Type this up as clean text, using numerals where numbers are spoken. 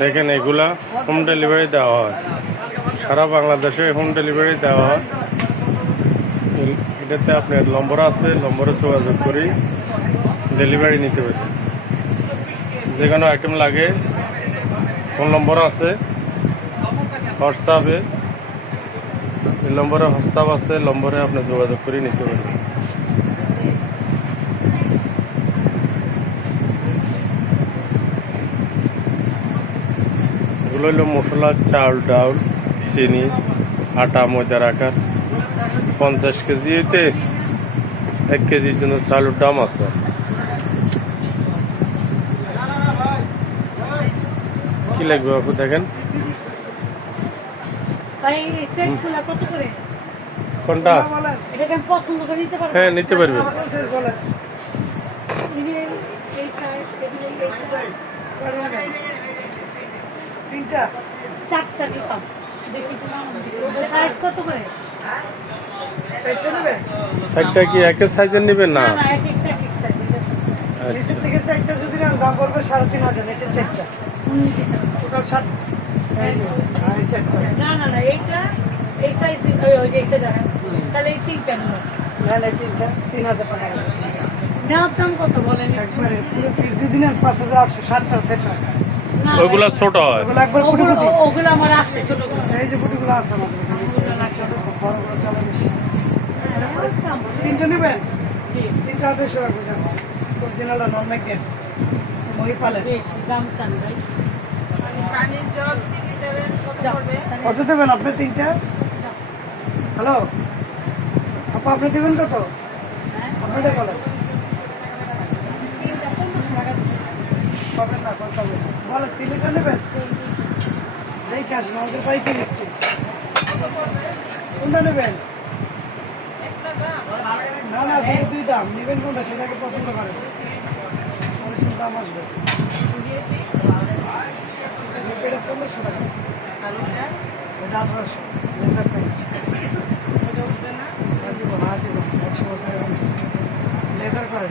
দেখেন এগুলা home delivery দেওয়া হয়, সারা বাংলাদেশে হোম ডেলিভারি দেওয়া হয়। এটাতে আপনার নম্বর আছে, নম্বরে যোগাযোগ করি ডেলিভারি নিতে পারি। যে কোনো আইটেম লাগে ফোন নম্বর আছে, হোয়াটসঅ্যাপে এই নম্বরে হোয়াটসঅ্যাপ আছে, নম্বরে আপনি যোগাযোগ করে নিতে পারবেন। এগুলো হলো মশলা, চাউল, ডাউল, চিনি, আটা, ময়দার আকার। 50 কেজিতে 1 কেজির জন্য চাউলের দাম আছে। কি লাগবে আপু দেখেন কোনটা? হ্যাঁ নিতে পারবেন। সাইজটা কি একের সাইজের নেবেন না? নিচের থেকে 4টা যদি নেন দাম পড়বে 3500, নিচের 4টা টোটাল 60। এই সাইজ আছে তাহলে এই তিনটা না এই তিনটা 3000 টাকা নেওয়ার দাম কত বলেন? একবারে পুরো সেট যদি নেন 5860 টাকা সেট। ওইগুলো ছোট হয়, ওগুলো একবার কোটি কোটি। ওগুলো আমার আছে ছোট করে। এই যে কোটিগুলো আছে আমাদের বড় বড় চালা বেশি। তিনটা নেবেন? জি, তিনটা 250 রাখবো জানো, অরিজিনাল নন ম্যাগনেট মই পালে। বেশি দাম চান ভাই। কত দেবেন আপনি তিনটা? হ্যালো আপু, আপনি দেবেন কত? আপনারটা বলেন। পাবেন না কত হবে? বলেন তিনটা নেবেন? দেখে আসুন, আমাদের পাইকারি এসছে। কোনটা নেবেন? না না, দুই দাম নেবেন কোনটা সেটাকে পছন্দ করেন, পরিশ্রম দাম আসবে। এটা 1500 টাকা, এটা 1800। লেজার পেইন্ট জীবন 100 বছরের লেজার করে